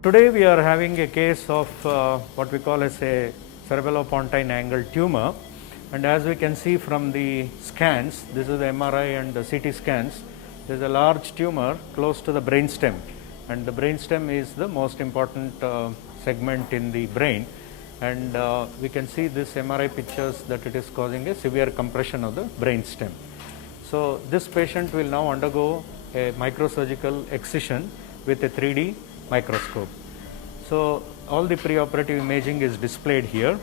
Today we are having a case of what we call as a cerebellopontine angle tumor, and as we can see from the scans, this is the MRI and the CT scans, there is a large tumor close to the brainstem, and the brainstem is the most important segment in the brain, and we can see this MRI pictures that it is causing a severe compression of the brainstem. So this patient will now undergo a microsurgical excision with a 3D microscope. So all the preoperative imaging is displayed here,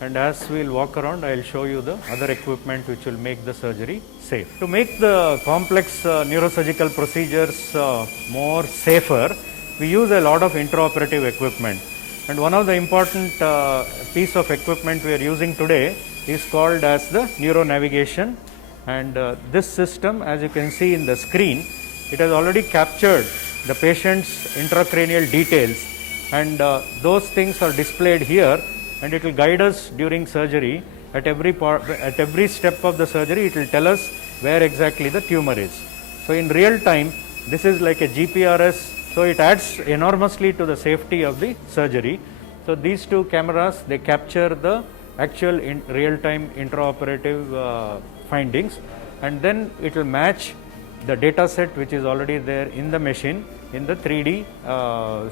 and as we will walk around, I will show you the other equipment which will make the surgery safe. To make the complex neurosurgical procedures more safer, we use a lot of intraoperative equipment, and one of the important piece of equipment we are using today is called as the neuronavigation, and this system, as you can see in the screen, it has already captured the patient's intracranial details, and those things are displayed here, and it will guide us during surgery. At every step of the surgery, it will tell us where exactly the tumor is. So in real time, this is like a GPRS, so it adds enormously to the safety of the surgery. So these two cameras, they capture the actual real-time intraoperative findings, and then it will match the data set which is already there in the machine in the 3D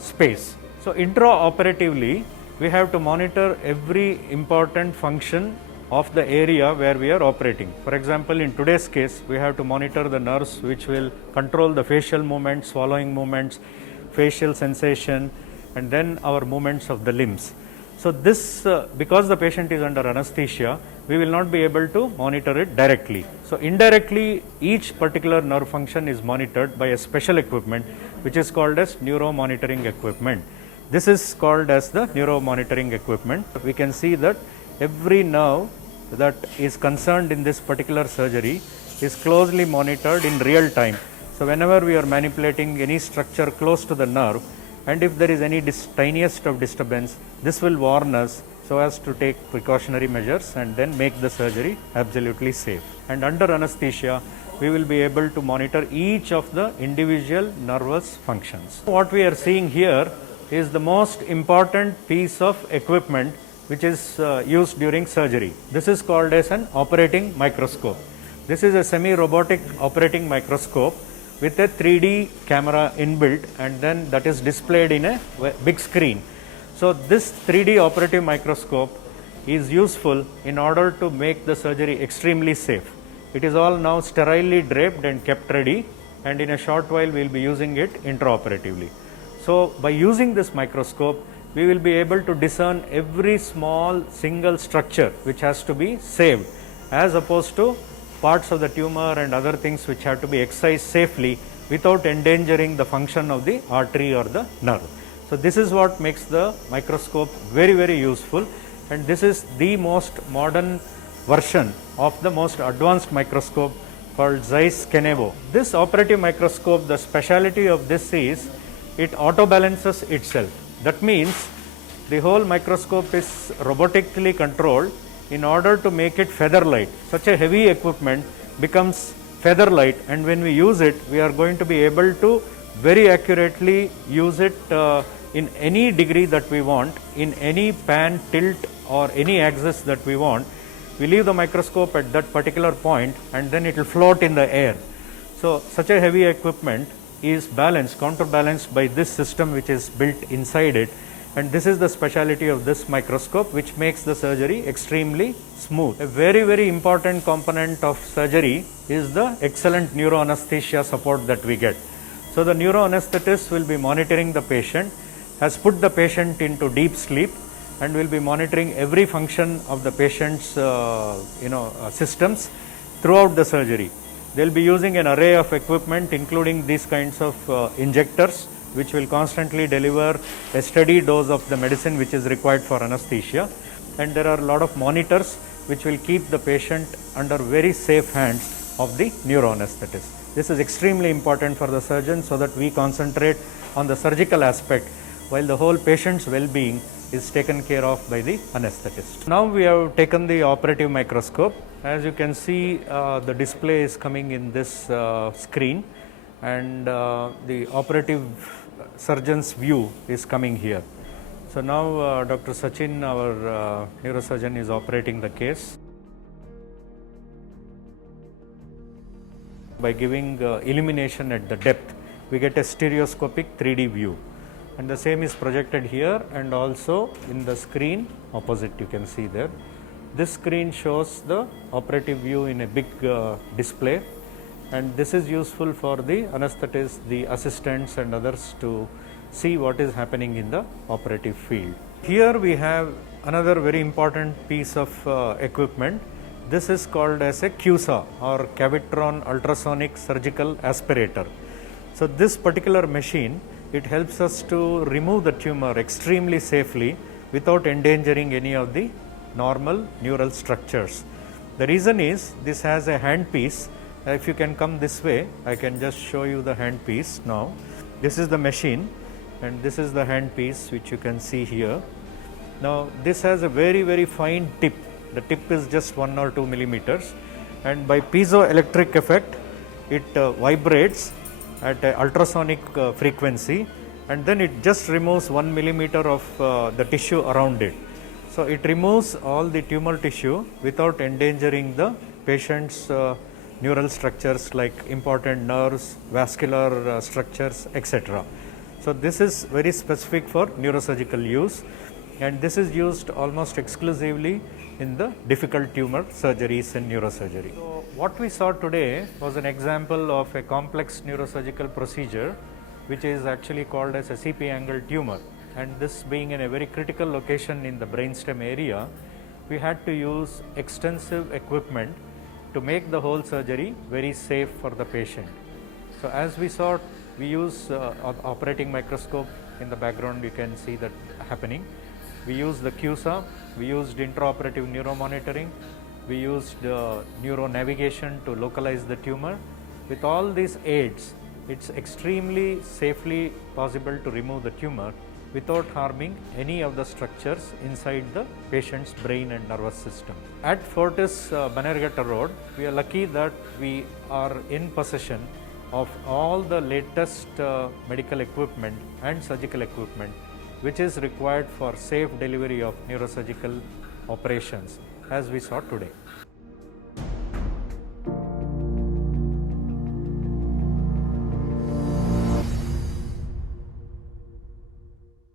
space. So intraoperatively, we have to monitor every important function of the area where we are operating. For example, in today's case, we have to monitor the nerves which will control the facial movements, swallowing movements, facial sensation, and then our movements of the limbs. So this, because the patient is under anesthesia, we will not be able to monitor it directly. So indirectly, each particular nerve function is monitored by a special equipment which is called as neuromonitoring equipment. This is called as the neuromonitoring equipment. We can see that every nerve that is concerned in this particular surgery is closely monitored in real time. So whenever we are manipulating any structure close to the nerve, and if there is any tiniest of disturbance, this will warn us so as to take precautionary measures and then make the surgery absolutely safe. And under anesthesia, we will be able to monitor each of the individual nervous functions. What we are seeing here is the most important piece of equipment which is used during surgery. This is called as an operating microscope. This is a semi-robotic operating microscope with a 3D camera inbuilt, and then that is displayed in a big screen. So this 3D operative microscope is useful in order to make the surgery extremely safe. It is all now sterilely draped and kept ready, and in a short while we will be using it intraoperatively. So by using this microscope, we will be able to discern every small single structure which has to be saved, as opposed to parts of the tumor and other things which have to be excised safely without endangering the function of the artery or the nerve. So this is what makes the microscope very, very useful, and this is the most modern version of the most advanced microscope called Zeiss Kenevo. This operative microscope, the speciality of this is it auto balances itself. That means the whole microscope is robotically controlled in order to make it feather light. Such a heavy equipment becomes feather light, and when we use it, we are going to be able to very accurately use it in any degree that we want, in any pan, tilt, or any axis that we want. We leave the microscope at that particular point, and then it will float in the air. So such a heavy equipment is balanced, counterbalanced by this system which is built inside it, and this is the speciality of this microscope which makes the surgery extremely smooth. A very, very important component of surgery is the excellent neuroanesthesia support that we get. So the neuroanesthetist will be monitoring the patient, has put the patient into deep sleep, and will be monitoring every function of the patient's systems throughout the surgery. They will be using an array of equipment including these kinds of injectors which will constantly deliver a steady dose of the medicine which is required for anesthesia, and there are a lot of monitors which will keep the patient under very safe hands of the neuroanesthetist. This is extremely important for the surgeon so that we concentrate on the surgical aspect while the whole patient's well-being is taken care of by the anesthetist. Now we have taken the operative microscope. As you can see, the display is coming in this screen, and the operative surgeon's view is coming here. So now Dr. Sachin, our neurosurgeon, is operating the case. By giving illumination at the depth, we get a stereoscopic 3D view, and the same is projected here and also in the screen opposite. You can see there. This screen shows the operative view in a big display, and this is useful for the anesthetists, the assistants and others to see what is happening in the operative field. Here we have another very important piece of equipment. This is called as a CUSA, or Cavitron Ultrasonic Surgical Aspirator. So this particular machine, it helps us to remove the tumor extremely safely without endangering any of the normal neural structures. The reason is this has a handpiece. If you can come this way, I can just show you the handpiece now. This is the machine, and this is the handpiece which you can see here. Now this has a very fine tip. The tip is just 1 or 2 millimeters, and by piezoelectric effect it vibrates at an ultrasonic frequency, and then it just removes 1 millimeter of the tissue around it. So it removes all the tumor tissue without endangering the patient's neural structures like important nerves, vascular structures, etc. So this is very specific for neurosurgical use, and this is used almost exclusively in the difficult tumor surgeries in neurosurgery. So what we saw today was an example of a complex neurosurgical procedure which is actually called as a CP angle tumor, and this being in a very critical location in the brainstem area, we had to use extensive equipment to make the whole surgery very safe for the patient. So as we saw, we use operating microscope. In the background you can see that happening. We used the CUSA, we used intraoperative neuromonitoring, we used neuronavigation to localize the tumor. With all these aids, it's extremely safely possible to remove the tumor without harming any of the structures inside the patient's brain and nervous system. At Fortis Bannerghatta Road, we are lucky that we are in possession of all the latest medical equipment and surgical equipment which is required for safe delivery of neurosurgical operations, as we saw today.